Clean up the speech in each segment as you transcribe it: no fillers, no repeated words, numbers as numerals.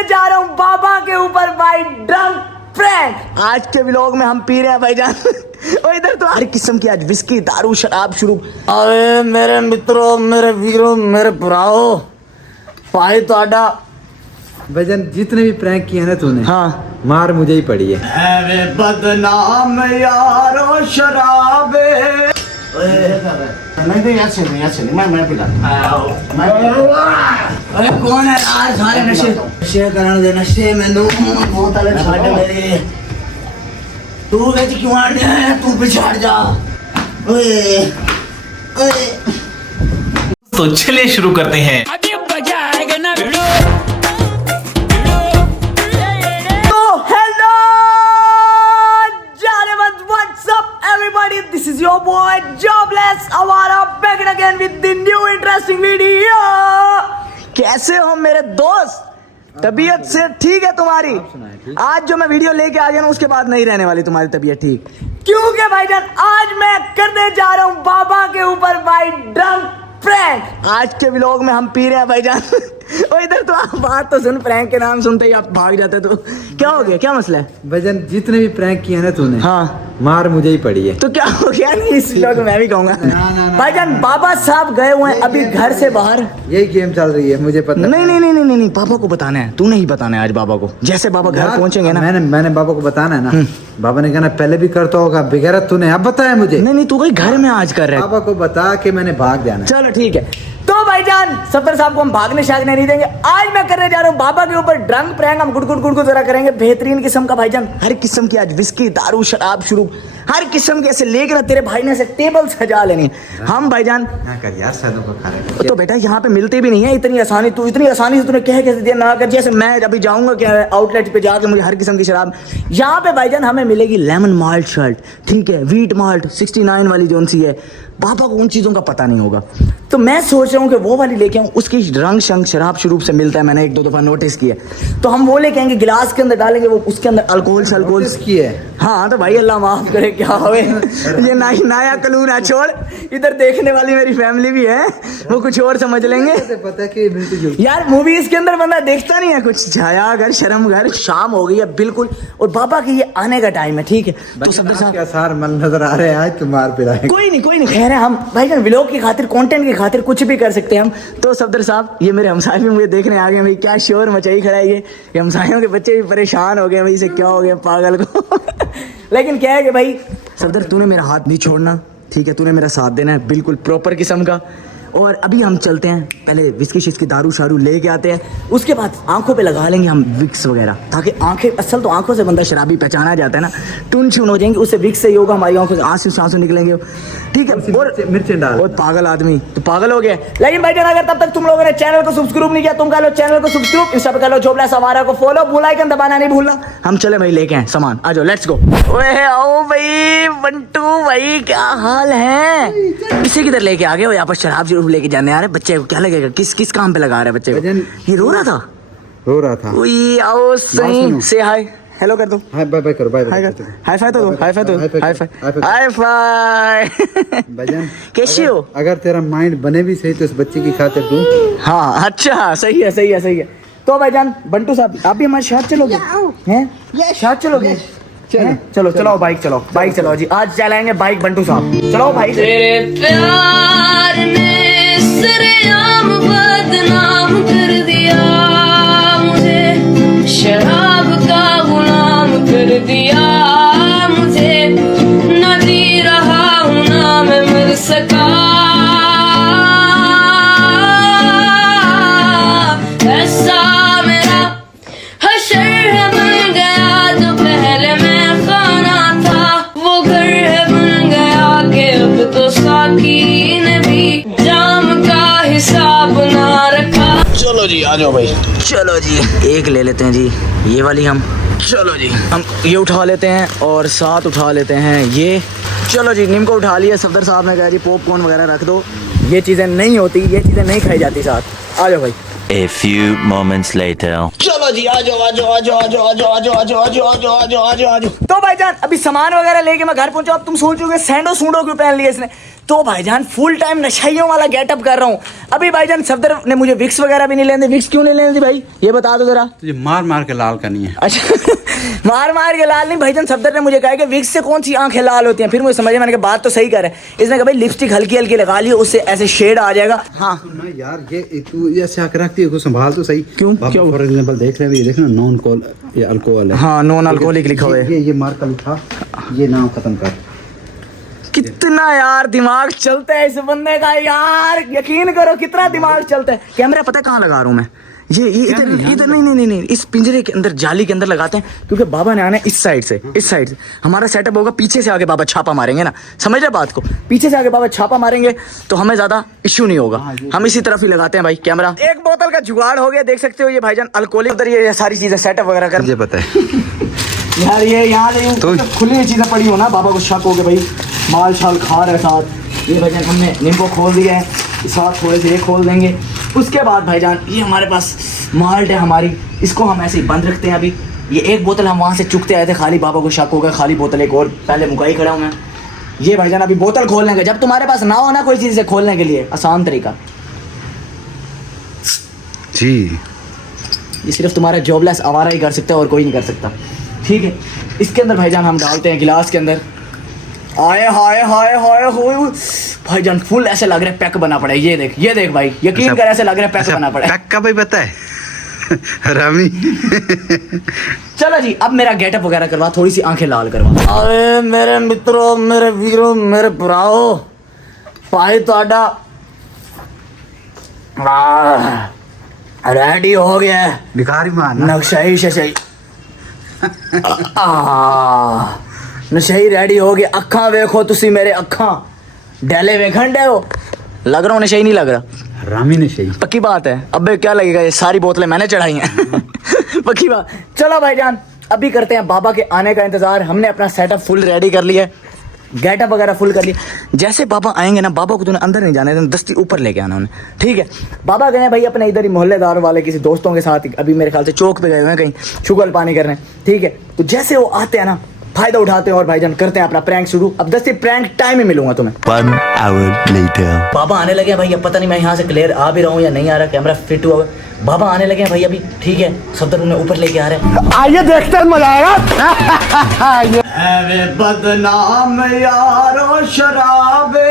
करने जा रहा हूँ बाबा के ऊपर भाई ड्रंक प्रैंक। आज के व्लॉग में हम पी रहे हैं भाईजान और इधर तो हर किस्म की आज विस्की दारू शराब शुरू। अरे मेरे मित्रों, मेरे वीरों, मेरे भराओ, भाई तोड़ा भाईजान जितने भी प्रैंक किए ना तूने, हाँ मार मुझे ही पड़ी है। अरे बदनाम यारो शराबे। नहीं यहाँ से नहीं मैं पिला। अरे कौन है यार, सारे नशे करने दे, नशे में बहुत अलग छाट मेरे। तू कैसे क्यों आड़ है, तू पीछे हट जा। ओए ओए तो चलिए शुरू करते हैं। This is your boy Jobless Awara back again with the new interesting video। कैसे हो मेरे दोस्त, तबीयत से ठीक है तुम्हारी? आज जो मैं वीडियो लेके आ गया ना, उसके बाद नहीं रहने वाली तुम्हारी तबीयत ठीक, क्योंकि भाईजान आज मैं करने जा रहा हूँ बाबा के ऊपर भाई ड्रंक प्रैंक। आज के व्लॉग में हम पी रहे हैं भाईजान और इधर तो आप बात तो सुन, प्रैंक के नाम सुनते ही आप भाग जाते। तो क्या हो गया, क्या मसला है? भाईजान जितने भी प्रैंक किए ना तूने, हाँ मार मुझे ही पड़ी है। तो क्या हो गया? नहीं इस व्लॉग में मैं भी कहूंगा भाईजान बाबा साहब गए हुए हैं अभी घर से बाहर। यही गेम चल रही है, मुझे पता। नहीं पापा को बताना है, तू नहीं बताना है आज बाबा को। जैसे बाबा घर पहुंचेंगे ना, मैंने बाबा को बताना है ना। बाबा ने कहना पहले भी करता होगा, बगैर तूने अब बताया मुझे। नहीं तू कोई घर में आज कर रहा है। बाबा को बता के मैंने भाग जाना। चलो ठीक है। तो भाईजान सफदर साहब को हम भागने शागने नहीं देंगे। आज मैं करने जा रहा हूँ बाबा के ऊपर ड्रंक प्रैंक। हम गुड़ जरा करेंगे बेहतरीन किस्म का भाईजान, हर किस्म की आज विस्की दारू शराब शुरू, हर किस्म के ऐसे लेकर ना तेरे भाई ने ऐसे टेबल सजा लेनी। हम भाईजान कर यार सादों को खा रहे। तो बेटा यहाँ पे मिलते भी नहीं है इतनी आसानी। तू इतनी आसानी से तूने कह कैसे दिया ना कर। जैसे मैं अभी जाऊंगा क्या आउटलेट पे जाके मुझे हर किस्म की शराब यहाँ पे भाईजान हमें मिलेगी। लेमन माल्ट शर्ट, ठीक है, व्हीट माल्ट 69 वाली जोन सी है। पापा को उन चीज़ों का पता नहीं होगा, तो मैं सोच रहा हूँ कि वो वाली लेके आऊँ। उसकी रंग शंग शराब शुरू से मिलता है, मैंने एक दो दफ़ा नोटिस किया। तो हम वो लेके आएंगे, गिलास के अंदर डालेंगे, वो उसके अंदर अल्कोहल शल्कोहल की है। हाँ तो भाई अल्लाह माफ़ करे, क्या होवे ये नया कानून है। छोड़, इधर देखने वाली मेरी फैमिली भी है, वो कुछ और समझ लेंगे। पता कि यार मूवीज के अंदर बंदा देखता नहीं है कुछ, छाया घर शर्म घर। शाम हो गई है बिल्कुल, और बाबा की ये आने का टाइम है, ठीक है। तो सफदर साहब सार मन नजर आ रहे हैं आज, तुम मार पिलाए। कोई नहीं खैर है, हम भाईजान व्लॉग की खातिर, कंटेंट की खातिर कुछ भी कर सकते हैं हम। तो सफदर साहब ये मेरे हमसाये भी मुझे देखने आ गए भाई, क्या शोर मचाई खड़ा है ये हमसायों के बच्चे भी परेशान हो गए भाई, इसे क्या हो गया पागल को लेकिन क्या है कि भाई सफदर तूने मेरा हाथ नहीं छोड़ना, ठीक है, तूने मेरा साथ देना है बिल्कुल प्रॉपर किस्म का। और अभी हम चलते हैं, पहले विस्की शिस्की दारू शारू लेके आते हैं, उसके बाद आंखों पे लगा लेंगे हम विक्स वगैरह, ताकि आंखें, असल तो आंखों से बंदा शराबी पहचाना जाता है ना, टून छून हो जाएंगे उससे। विक्स से ही होगा, हमारी आंखों से आंसू निकलेंगे, ठीक है। और मिर्च डाल, और पागल आदमी तो पागल हो गया। लेकिन भाई अगर तब तक तुम लोगों ने चैनल को सब्सक्राइब नहीं किया, तुम कर लो चैनल को सब्सक्राइब, इंस्टा पे कर लो जोबलेस आवारा को फॉलो, बेल आइकन दबाना नहीं भूलना। हम चले भाई लेके आए सामान, आ जाओ लेट्स गो। ओए आओ भाई बंटू भाई, क्या हाल है? किसी किधर लेके आ गए हो? यहाँ पर शराब जरूर लेके जाने आ रहे बच्चे को, क्या लगेगा? किस काम पे लगा रहे बच्चे को? ये रो रहा था। ओए आओ सही से हाय हेलो कर दो, हाय बाय बाय करो, बाय हाय कर, हाई फाई तो दो, हाई फाई तो हाई फाई भाईजान कैसी हो? अगर तेरा माइंड बने भी सही तो इस बच्चे की खातिर तू। हाँ अच्छा सही है। तो भाईजान बंटू साहब आप भी हमारे साथ चलोगे हैं? साथ चलोगे? चलो बाइक चलाओ जी, आज चलाएंगे बाइक बंटू साहब, चलो भाई। तेरे प्यार ने सरेआम बदनाम कर दिया, मुझे शराब का गुलाम कर दिया, मुझे न जी रहा हूँ ना मैं मर सका, ऐसा मेरा हशर है बन गया जो पहले मैं खाना था, वो घर है बन गया कि अब तो साकी ने भी जाम का हिसाब ना रखा। चलो जी आ जाओ भाई, चलो जी एक ले लेते हैं जी ये वाली हम, चलो जी हम ये उठा लेते हैं और साथ उठा लेते हैं ये। चलो जी नीम को उठा लिया, सफदर साहब ने कहा जी पॉपकॉर्न वगैरह रख दो, ये चीज़ें नहीं होती, ये चीज़ें नहीं खाई जाती साथ। आ जाओ भाई। A few moments later. चलो जी आ जाओ। तो भाईजान अभी सामान वगैरह लेके मैं घर पहुंचा। अब तुम सोचोगे सैंडो सूडो क्यों पहन लिया इसने, तो भाईजान फुल टाइम नशाइयों वाला गेटअप कर रहा हूँ। अभी भाईजान सफदर ने मुझे विक्स वगैरह भी नहीं लेने दी। विक्स क्यों नहीं लेने दी भाई, ये बता दो जरा। तुझे मार मार के लाल करनी है। अच्छा मार मार के लाल नहीं भाईजान, सफदर ने मुझे कहा कि विक्स से कौन सी आंखें लाल होती हैं। फिर मुझे समझ में मैंने कहा बात तो सही कर है। इसने कहा भाई लिपस्टिक हल्की हल्की लगा ली, उससे ऐसे शेड आ जाएगा। हाँ ना यार, ये तू ऐसे आकर रखती है, को संभाल तो सही। क्यों? क्यों? फॉर एग्जांपल देख रहे हैं, ये देखना नॉन कॉल, ये अल्कोहल है। हाँ नॉन अल्कोहलिक लिखा हुआ है। ये मार कर उठा, ये नाम खत्म कर। कितना यार दिमाग चलता है इस बंदे का यार, यकीन करो कितना दिमाग चलता है। कैमरा पता है कहाँ लगा रहा हूँ मैं, ये इधर इधर नहीं, इस पिंजरे के अंदर जाली के अंदर लगाते हैं, क्योंकि बाबा ने आना है इस साइड से। इस साइड से हमारा सेटअप होगा, पीछे से आगे बाबा छापा मारेंगे ना, समझ रहे बात को। पीछे से आगे बाबा छापा मारेंगे तो हमें ज्यादा इश्यू नहीं होगा। हम इसी तरफ ही लगाते हैं भाई कैमरा। एक बोतल का जुगाड़ हो गया, देख सकते हो ये भाईजान अल्कोहलिक। उधर ये सारी चीजें सेटअप वगैरह कर, मुझे पता है यार ये यहाँ नहीं तो खुली हुई चीजें पड़ी हो ना, बाबा को शक हो गया भाई माल छाल खा रहे साथ। ये भाईजान हमने नींबू खोल दिया है, साथ थोड़े से ये खोल देंगे। उसके बाद भाईजान ये हमारे पास माल्ट है हमारी, इसको हम ऐसे ही बंद रखते हैं। अभी ये एक बोतल हम वहाँ से चुकते आए थे, खाली बाबा को शक हो गया, खाली बोतल एक और पहले मुकाई खड़ा हूँ मैं। ये भाईजान अभी बोतल खोल लेंगे, जब तुम्हारे पास ना हो ना कोई चीज़ से खोलने के लिए आसान तरीका जी, ये सिर्फ तुम्हारा जॉबलेस आवारा ही कर सकता है और कोई नहीं कर सकता, ठीक है। इसके अंदर भाईजान हम डालते हैं गिलास के अंदर। आए हाय हाय हाय होय भाईजान फुल ऐसे लग रहा है पैक बना पड़ा है। ये देख भाई, यकीन कर ऐसे लग रहा है पैक बना पड़ा है। पैक का भाई पता है रामी। चलो जी अब मेरा गेटअप वगैरह करवा, थोड़ी सी आंखें लाल करवा। अरे मेरे मित्रों, मेरे वीरों, मेरे भराओ, भाई ਤੁਹਾਡਾ रेडी हो गया है। भिखारी मान नक्शाई शशाई नशाई रेडी हो गया। अखा वेखो तुसी मेरे अखा डेले वेखन डे हो, लग रहा हूँ नशाई नहीं लग रहा। रामी ने सही पक्की बात है। अबे क्या लगेगा, ये सारी बोतलें मैंने चढ़ाई हैं। पक्की बात। चलो भाईजान अभी करते हैं बाबा के आने का इंतजार। हमने अपना सेटअप फुल रेडी कर लिया है, गेटअप वगैरह फुल कर लिया। जैसे बाबा आएंगे ना, बाबा को तूने अंदर नहीं जाने देना, दस्ती ऊपर लेके आना उन्हें, ठीक है। बाबा गए हैं भाई अपने इधर ही मोहल्लेदार वाले किसी दोस्तों के साथ, अभी मेरे ख्याल से चौक पे गए हुए हैं कहीं शुगल पानी करने, ठीक है। तो जैसे वो आते हैं ना, फायदा उठाते हैं और भाईजान करते हैं अपना प्रैंक शुरू। अब दस्ती प्रैंक टाइम में मिलूंगा तुम्हें। 1 hour later. बाबा आने लगे हैं भाई, अब पता नहीं मैं यहाँ से क्लियर आ भी रहा हूँ या नहीं आ रहा, कैमरा फिट हुआ। बाबा आने लगे हैं भाई अभी, ठीक है। सफदर उन्हें ऊपर लेके आ रहे हैं, आइए देखते हैं, मजा आएगा। बदनाम यारो शराबे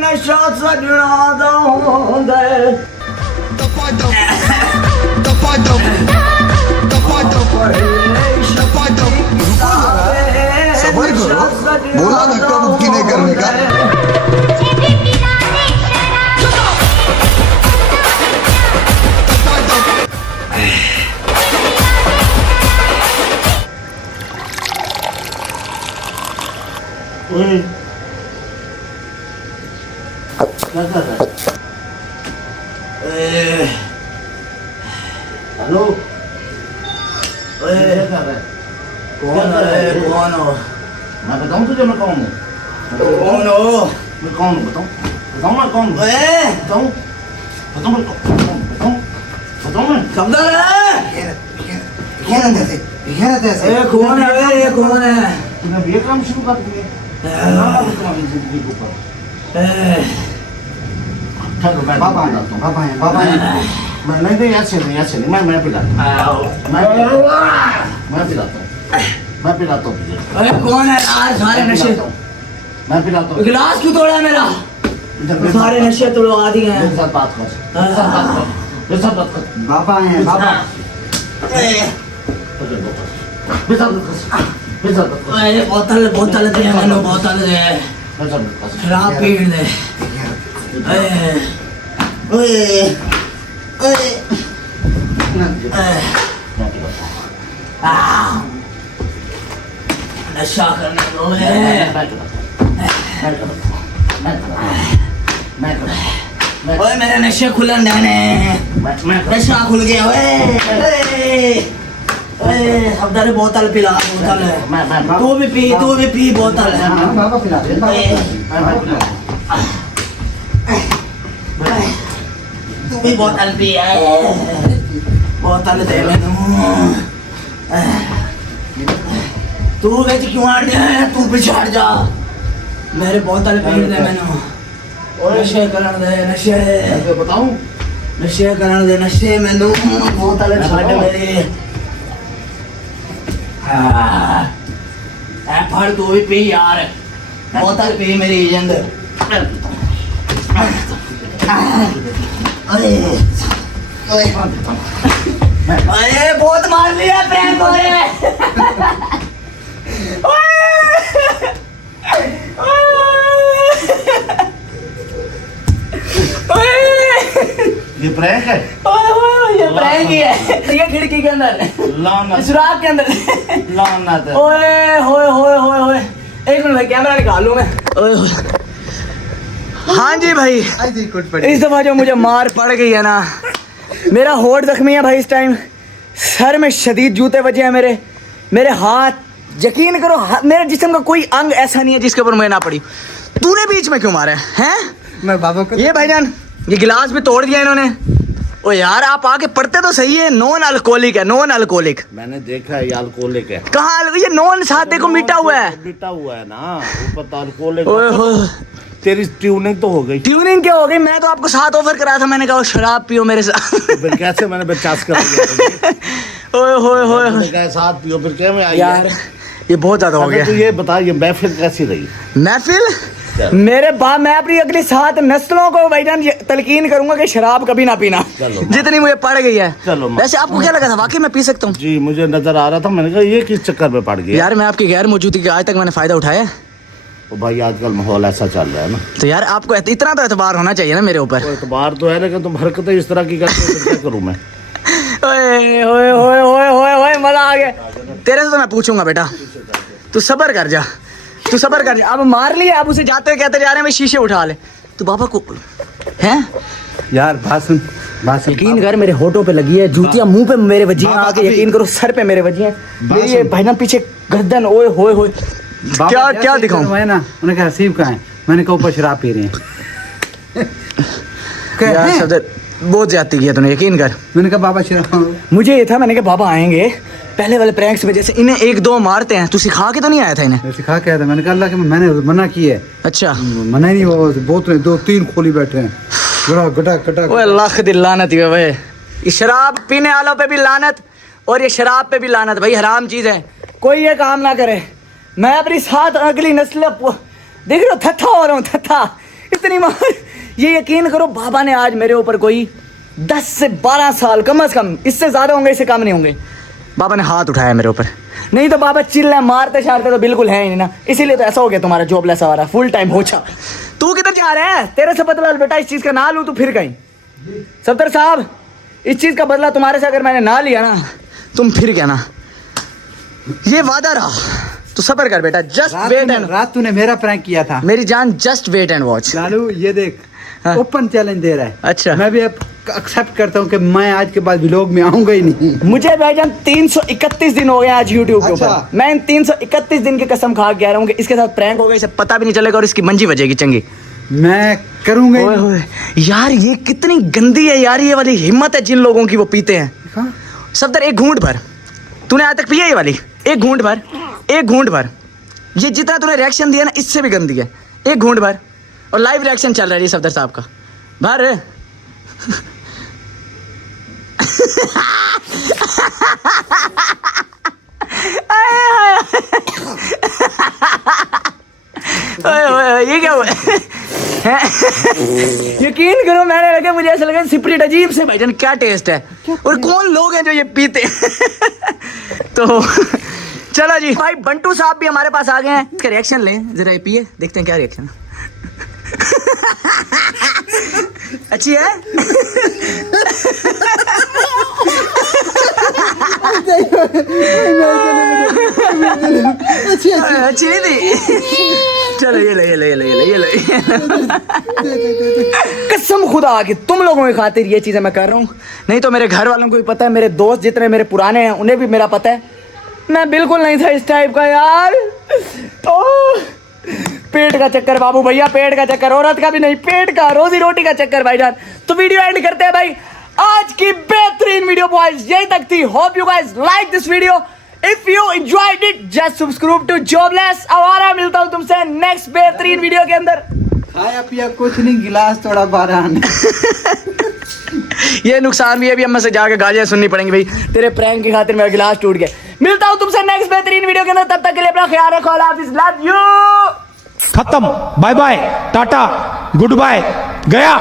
नशा सजना दे सबर करो, बोला धक्का मुक्की नहीं करने का। क्या कर रहा है? हेलो, क्या कर रहा है? कौन हो? मैं बताऊं तुझे मैं कौन हूँ? कौन हो? मैं कौन हूँ बताऊं? बताऊं मैं कौन हूँ? बताऊं? बताऊं मैं कौन? बताऊं? बताऊं मैं? सफदर ऐसे कौन है? ये कौन है? तूने ये काम शुरू कर दिया? जिंदगी के ऊपर। चलो मैं बाबा है, पिलाता हूँ। बाबा है, बाबा है। मैं नहीं ऐसे नहीं मैं पिलाता हूँ। मैं पिलाता हूँ। मैं पिलाता हूँ तुझे। अरे कौन है यार? सारे नशे, मैं पिलाता हूँ। गिलास क्यों तोड़ा मेरा? सारे नशे तोड़वा दिए हैं। मेरे साथ बात कर। मेरे साथ बात कर। बाबा है, बाबा। मेरे साथ बात कर। मेरे साथ बात कर। अरे बोतल दे मैंने, बोतल दे, मेरे साथ बात कर। शराब पीने दे। नशा करने दो ओए, मेरे नशे खुलन डाने, नशा खुल गया। ओए सफदर बोतल पिला, बोतल है, तू भी पी बोतल है। बाबा पिला दे। तू भी बोतल पी, बोतल दे मैनू। तू बिच क्यों आ गया है? तू पिछाड़ जा, मेरे बोतल पीड़ दे मैनू नशे करन दे नशे मैं बताऊं नशे करन दे नशे मैनू बोतल छाड़ मेरी ऐ फड़ तू भी पी यार बोतल पी मेरी अंदर अरे बहुत मार लिया प्रैंक हो रहा है ये प्रैंक है ये प्रैंक ही है ये खिड़की के अंदर लानत सुराख के अंदर लानत है। ओए होए होए होए होए एक मिनट भाई कैमरा निकाल लूं मैं ओए होए। हाँ जी भाई इस दफा जो मुझे मार पड़ गई है ना मेरा होठ जख्मी है भाई इस टाइम सर में शदीद जूते बजे हैं मेरे हाथ यकीन करो मेरे जिस्म का कोई अंग ऐसा नहीं है जिसके ऊपर मुझे ना पड़ी तूने बीच में क्यों मारा है हैं? मैं बाबा को ये भाईजान ये गिलास भी तोड़ दिया इन्होंने ओ यार आप आके पढ़ते तो सही है नॉन अल्कोहलिक है नॉन अल्कोहलिक मैंने देखा है ये अल्कोहलिक है। कहाँ ये नॉन साथ देखो मीठा हुआ है मीठा हुआ है ना ऊपर तो अल्कोहलिक। ओए होए तेरी ट्यूनिंग तो हो गई। ट्यूनिंग क्या हो गई मैं तो आपको साथ ऑफर करा था मैंने कहा शराब पियो मेरे साथ तो फिर कैसे मैंने बचास कर दिया ओए होए होए मैंने कहा साथ पियो फिर क्या में आई यार है? ये बहुत ज्यादा हो गया तू ये बता ये महफिल कैसी रही? महफिल मेरे बाप मैं अपनी अगली 7 नस्लों को भाईजान तलकीन करूंगा कि शराब कभी ना पीना चलो, जितनी मुझे पड़ गई है चलो, वैसे आपको क्या लगा था वाकई मैं पी सकता हूँ जी मुझे नजर आ रहा था मैंने कहा ये किस चक्कर में पड़ गया। यार मैं आपकी गैर मौजूदगी का आज तक मैंने फायदा उठाया तो भाई आजकल माहौल ऐसा चल रहा है ना तो यार आपको इतना तो एतबार होना चाहिए ना मेरे ऊपर तो एतबार तो है लेकिन तुम हरकतें इस तरह की करते हो तो क्या करूं मैं? ओए ओए ओए ओए ओए ओए मजा आ गया तेरे से तो मैं पूछूंगा बेटा तू सब्र कर जा तू सब्र कर जा अब मार लिया अब उसे जाते कहते जा रहे हैं भाई शीशे उठा ले तू बाबा को हैं यार बात सुन यकीन कर मेरे होठों पे लगी है जूतियां मुंह पे मेरे बजी हैं आके यकीन करो सर पे मेरे बजी हैं मेरी ये भाई ना पीछे गर्दन ओए होए होए क्या क्या दिखाऊं मैं ना उन्होंने कहा हसीब कहाँ है मैंने कहा ऊपर शराब पी रहे हैं यार सदर बहुत ज्यादती किया तूने यकीन कर मैंने कहा बाबा शराब मुझे ये था मैंने कहा बाबा आएंगे पहले वाले प्रैंक्स में जैसे इन्हें 1-2 मारते हैं तू सिखा के तो नहीं आया था इन्हें मैं सिखा के आया था मैंने कहा अल्लाह के मैंने मना की है अच्छा मना ही नहीं वो बोतलें 2-3 खोली बैठे हैं गड़ा गड़ा गड़ा ओए लाख दिल लानत है भाई ये शराब पीने वालों पे भी लानत और ये शराब पे भी लानत भाई हराम चीज है कोई ये काम ना करे मैं अपनी 7 अगली नस्ल देख रहे हो थत्था हो रहा हूँ थत्था इतनी मार ये यकीन करो बाबा ने आज मेरे ऊपर कोई 10 से 12 साल कम से कम इससे ज्यादा होंगे इससे कम नहीं होंगे बाबा ने हाथ उठाया मेरे ऊपर नहीं तो बाबा चिल्ला मारते शारते तो बिल्कुल है ही नहीं ना इसीलिए तो ऐसा हो गया तुम्हारा जॉबलेस आ रहा फुल टाइम होचा तू किधर जा रहा है तेरे से बदला बेटा इस चीज का ना लूं तू फिर कहीं सफदर साहब इस चीज का बदला तुम्हारे से अगर मैंने ना लिया ना तुम फिर क्या ना ये वादा रहा तू सब्र कर बेटा जस्ट वेट एंड रात तूने मेरा प्रैंक किया था मेरी जान just wait and watch Lalu ये देख हाँ। ओपन चैलेंज दे रहा है अच्छा। मैं भी अब एक्सेप्ट करता हूँ कि मैं आज के बाद व्लॉग में आऊंगा ही नहीं मुझे भाईजान 331 दिन हो गए आज YouTube के अच्छा। ऊपर मैं इन 331 दिन की कसम खा के कह रहा हूँ कि इसके साथ प्रैंक होगा इसे पता भी नहीं चलेगा और इसकी मंजी बजेगी चंगी मैं करूंगा ही ओए नहीं। होए यार ये कितनी गंदी है यार ये वाली हिम्मत है जिन लोगों की वो पीते हैं हाँ? सफदर एक घूंट भर तूने आज तक पिया ये वाली एक घूंट भर ये जितना तूने रिएक्शन दिया ना इससे भी गंदी है एक घूंट भर और लाइव रिएक्शन चल रहा है ये सफदर साहब का भर ये क्या हुआ यकीन करो मैंने लगा मुझे ऐसा लगा सिपरेट अजीब से भाईजान क्या टेस्ट है और कौन लोग हैं जो ये पीते तो चलो जी भाई बंटू साहब भी हमारे पास आ गए हैं इसका रिएक्शन ले जरा ये पिए देखते हैं क्या रिएक्शन अच्छी है अच्छी नहीं थी चलो ये ले कसम खुदा की तुम लोगों की खातिर ये चीजें मैं कर रहा हूँ नहीं तो मेरे घर वालों को भी पता है मेरे दोस्त जितने मेरे पुराने हैं उन्हें भी मेरा पता है मैं बिल्कुल नहीं था इस टाइप का यार तो पेट का चक्कर बाबू भैया पेट का चक्कर औरत का भी नहीं पेट का रोजी रोटी का चक्कर भाईजान तो वीडियो एंड करते हैं भाई आज की बेहतरीन वीडियो बॉयज यही तक थी hope you guys like this video if you enjoyed it just subscribe to jobless. आवारा मिलता हूँ तुमसे नेक्स्ट बेहतरीन वीडियो के अंदर। खाया पिया कुछ नहीं, गिलास थोड़ा बारह ये नुकसान भी है, अभी हम से जाके गालियां सुननी पड़ेंगी भाई, तेरे प्रैंक की खातिर मेरा गिलास टूट गया। मिलता हूँ तुमसे नेक्स्ट बेहतरीन वीडियो के अंदर, तब तक के लिए अपना ख्याल रखो। अल्लाह हाफिज़, लव यू। खत्म, bye bye, ta-ta, goodbye, गया।